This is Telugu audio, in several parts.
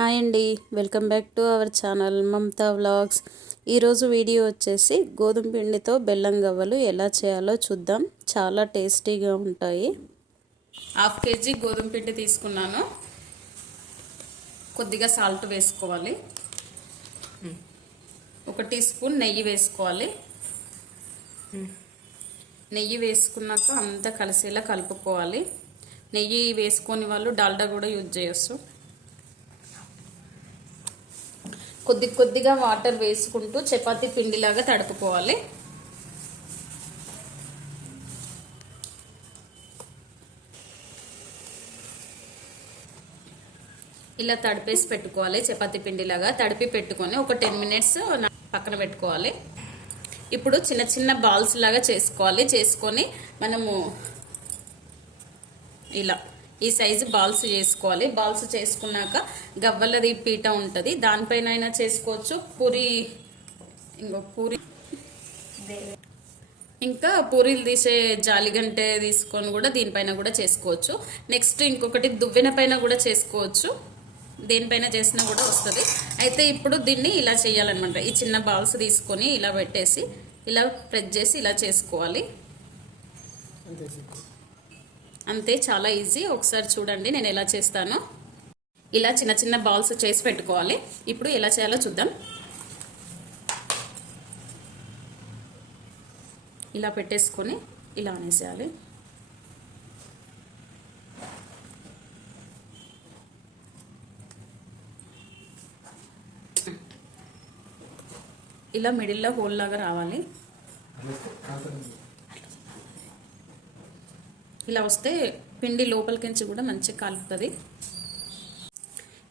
హాయ్ అండి, welcome back to our channel Mamata vlogs. ఈరోజు వీడియో వచ్చేసి గోధుమ పిండితో బెల్లం గవ్వలు ఎలా చేయాలో చూద్దాం. చాలా టేస్టీగా ఉంటాయి. హాఫ్ కేజీ గోధుమ పిండి తీసుకున్నాను. కొద్దిగా సాల్ట్ వేసుకోవాలి. 1 టీ స్పూన్ నెయ్యి వేసుకోవాలి. నెయ్యి వేసుకున్నాక అంతా కలిసేలా కలుపుకోవాలి. నెయ్యి వేసుకొని వాళ్ళు డాల్డా కూడా యూజ్ చేయొచ్చు. కొద్దిగా వాటర్ వేసుకుంటూ చపాతీ పిండిలాగా తడుపుకోవాలి. ఇలా తడిపేసి పెట్టుకోవాలి. చపాతీ పిండిలాగా తడిపి పెట్టుకొని ఒక 10 మినిట్స్ పక్కన పెట్టుకోవాలి. ఇప్పుడు చిన్న చిన్న బాల్స్ లాగా చేసుకోవాలి. చేసుకొని మనము ఇలా ఈ సైజు బాల్స్ చేసుకోవాలి. బాల్స్ చేసుకున్నాక గవ్వలది పీట ఉంటుంది, దానిపైన అయినా చేసుకోవచ్చు. ఇంకా పూరీలు తీసే జాలిగంటే తీసుకొని కూడా దీనిపైన కూడా చేసుకోవచ్చు. నెక్స్ట్ ఇంకొకటి దువ్వెన పైన కూడా చేసుకోవచ్చు. దేనిపైన చేసినా కూడా వస్తుంది. అయితే ఇప్పుడు దీన్ని ఇలా చేయాలన్నమాట. ఈ చిన్న బాల్స్ తీసుకొని ఇలా పెట్టేసి ఇలా ప్రెస్ చేసి ఇలా చేసుకోవాలి. అంతే, చాలా ఈజీ. ఒకసారి చూడండి నేను ఎలా చేస్తానో. ఇలా చిన్న చిన్న బాల్స్ చేసి పెట్టుకోవాలి. ఇప్పుడు ఎలా చేయాలో చూద్దాం. ఇలా పెట్టేసుకొని ఇలా అనేసేయాలి. ఇలా మిడిల్లో హోల్ లాగా రావాలి. ఇలా వస్తే పిండి లోపలికించి కూడా మంచిగా కలుపుతుంది.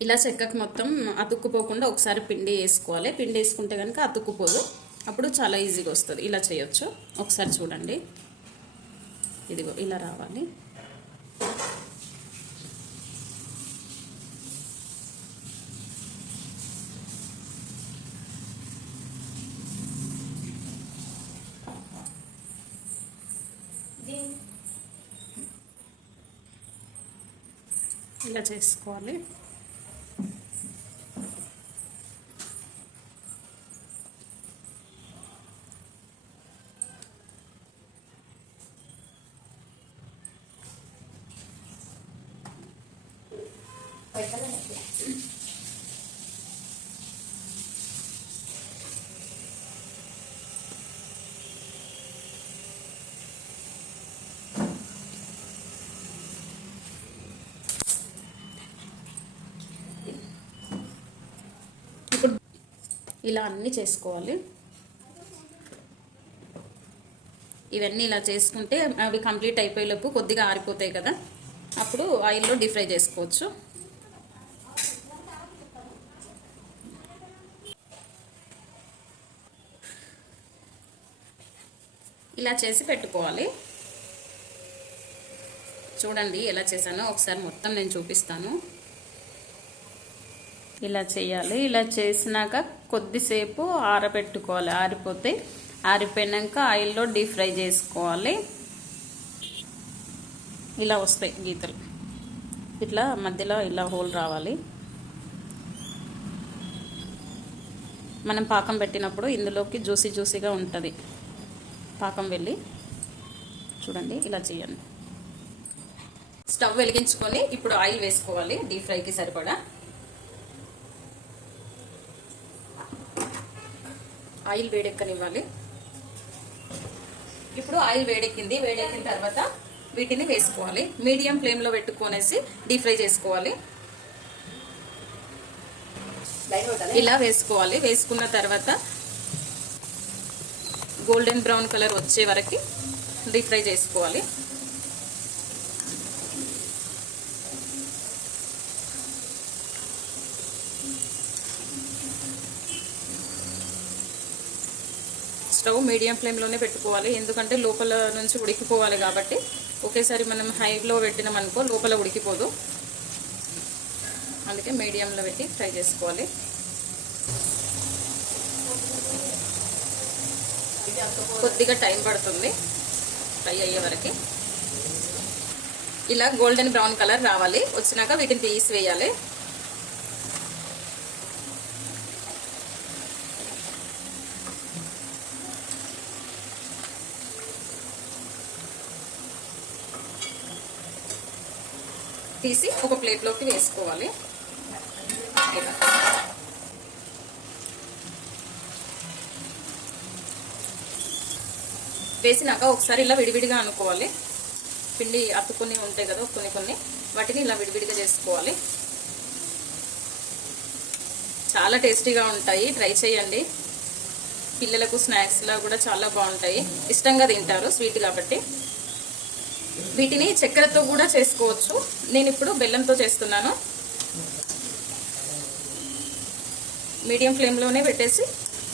ఇలా చెక్కకు మొత్తం అతుక్కుపోకుండా ఒకసారి పిండి వేసుకోవాలి. పిండి వేసుకుంటే కనుక అతుక్కుపోదు. అప్పుడు చాలా ఈజీగా వస్తుంది. ఇలా చేయొచ్చు. ఒకసారి చూడండి. ఇదిగో ఇలా రావాలి. ఇలా చేసుకోవాలి. ఇప్పుడు ఇలా అన్నీ చేసుకోవాలి. ఇవన్నీ ఇలా చేసుకుంటే అవి కంప్లీట్ అయిపోయేలోపు కొద్దిగా ఆరిపోతాయి కదా, అప్పుడు ఆయిల్లో డీప్ ఫ్రై చేసుకోవచ్చు. ఇలా చేసి పెట్టుకోవాలి. చూడండి ఎలా చేశానో ఒకసారి మొత్తం నేను చూపిస్తాను. ఇలా చేయాలి. ఇలా చేసినాక కొద్దిసేపు ఆరబెట్టుకోవాలి. ఆరిపోయాక ఆయిల్లో డీప్ ఫ్రై చేసుకోవాలి. ఇలా వస్తాయి గీతలు. ఇట్లా మధ్యలో ఇలా హోల్ రావాలి. మనం పాకం పెట్టినప్పుడు ఇందులోకి జ్యూసీగా ఉంటుంది. పాకం వెళ్ళి చూడండి ఇలా చేయండి. స్టవ్ వెలిగించుకొని ఇప్పుడు ఆయిల్ వేసుకోవాలి. డీప్ ఫ్రైకి సరిపడా ఆయిల్ వేడెక్కనివ్వాలి. ఇప్పుడు ఆయిల్ వేడెక్కింది. వేడెక్కిన తర్వాత వీటిని వేసుకోవాలి. మీడియం ఫ్లేమ్లో పెట్టుకొనేసి డీప్ ఫ్రై చేసుకోవాలి. ఇలా వేసుకోవాలి. వేసుకున్న తర్వాత గోల్డెన్ బ్రౌన్ కలర్ వచ్చే వరకు డీప్ ఫ్రై చేసుకోవాలి. స్టవ్ మీడియం ఫ్లేమ్లోనే పెట్టుకోవాలి. ఎందుకంటే లోపల నుంచి ఉడికిపోవాలి కాబట్టి. ఒకేసారి మనం హైలో పెట్టినామనుకో లోపల ఉడికిపోదు. అందుకే మీడియంలో పెట్టి ఫ్రై చేసుకోవాలి. కొద్దిగా టైం పడుతుంది ఫ్రై అయ్యే వరకు. ఇలా గోల్డెన్ బ్రౌన్ కలర్ రావాలి. వచ్చినాక వీటిని తీసివేయాలి. తీసి ఒక ప్లేట్లోకి వేసుకోవాలి. ఇలా వేసినాక ఒకసారి ఇలా విడివిడిగా అనుకోవాలి. పిండి అతుకుని ఉంటాయి కదా కొన్ని వాటిని ఇలా విడివిడిగా చేసుకోవాలి. చాలా టేస్టీగా ఉంటాయి, ట్రై చేయండి. పిల్లలకు స్నాక్స్లా కూడా చాలా బాగుంటాయి, ఇష్టంగా తింటారు స్వీట్ కాబట్టి. వీటిని చక్కెరతో కూడా చేసుకోవచ్చు. నేను ఇప్పుడు బెల్లంతో చేస్తున్నాను. మీడియం ఫ్లేమ్లోనే పెట్టేసి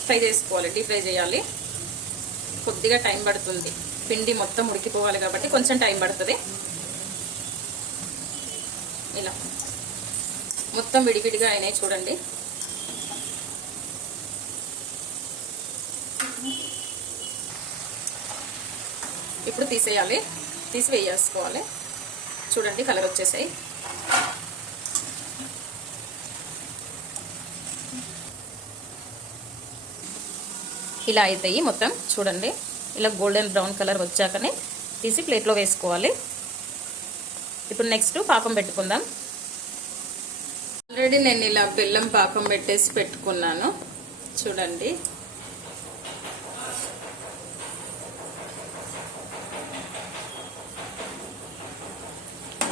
ఫ్రై చేసుకోవాలి, డీప్ ఫ్రై చేయాలి. కొద్దిగా టైం పడుతుంది, పిండి మొత్తం ఉడికిపోవాలి కాబట్టి కొంచెం టైం పడుతుంది. ఇలా మొత్తం విడివిడిగా అయినాయి చూడండి. ఇప్పుడు తీసేయాలి, తీసి వేసుకోవాలి. చూడండి కలర్ వచ్చేసాయి. ఇలా అవుతాయి మొత్తం చూడండి. ఇలా గోల్డెన్ బ్రౌన్ కలర్ వచ్చాకనే తీసి ప్లేట్లో వేసుకోవాలి. ఇప్పుడు నెక్స్ట్ పాకం పెట్టుకుందాం. ఆల్రెడీ నేను ఇలా బెల్లం పాకం పెట్టేసి పెట్టుకున్నాను చూడండి.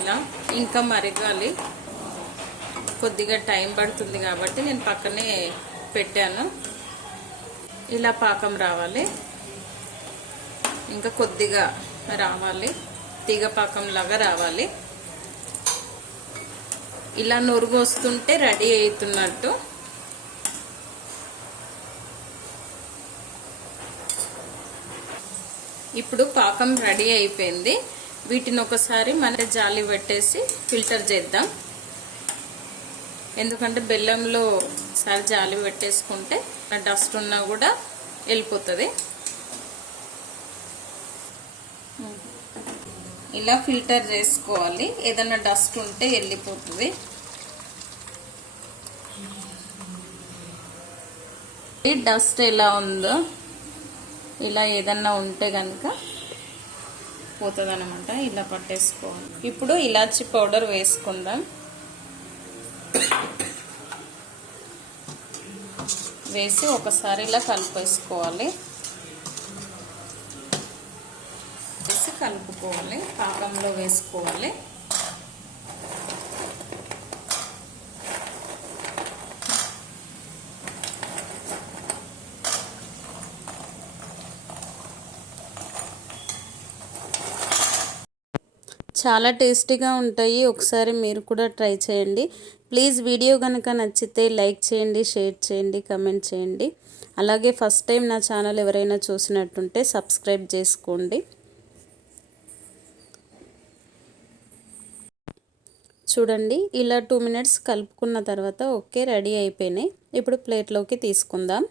ఇలా ఇంకా మరగాలి, కొద్దిగా టైం పడుతుంది కాబట్టి నేను పక్కనే పెట్టాను. ఇలా పాకం రావాలి, ఇంకా కొద్దిగా రావాలి, తీగ పాకం లాగా రావాలి. ఇలా నొరుగు వస్తుంటే రెడీ అవుతున్నట్టు. ఇప్పుడు పాకం రెడీ అయిపోయింది. వీటిని ఒకసారి మన జాలి పెట్టేసి ఫిల్టర్ చేద్దాం. ఎందుకంటే బెల్లంలో ఒకసారి జాలి పెట్టేసుకుంటే డస్ట్ ఉన్నా కూడా వెళ్ళిపోతుంది. ఇలా ఫిల్టర్ చేసుకోవాలి, ఏదైనా డస్ట్ ఉంటే వెళ్ళిపోతుంది. ఈ డస్ట్ ఎలా ఉందో ఇలా ఏదన్నా ఉంటే కనుక పోతుంది అనమాట. ఇలా పట్టేసుకోవాలి. ఇప్పుడు ఇలాచి పౌడర్ వేసుకుందాం. వేసి ఒకసారి ఇలా కలిపేసుకోవాలి. వేసి కలుపుకోవాలి, పాకంలో వేసుకోవాలి. చాలా టేస్టీగా ఉంటాయి, ఒకసారి మీరు కూడా ట్రై చేయండి. ప్లీజ్ వీడియో కనుక నచ్చితే లైక్ చేయండి, షేర్ చేయండి, కమెంట్ చేయండి. అలాగే ఫస్ట్ టైం నా ఛానల్ ఎవరైనా చూసినట్టుంటే సబ్స్క్రైబ్ చేసుకోండి. చూడండి ఇలా 2 మినిట్స్ కలుపుకున్న తర్వాత ఓకే రెడీ అయిపోయినాయి. ఇప్పుడు ప్లేట్లోకి తీసుకుందాం.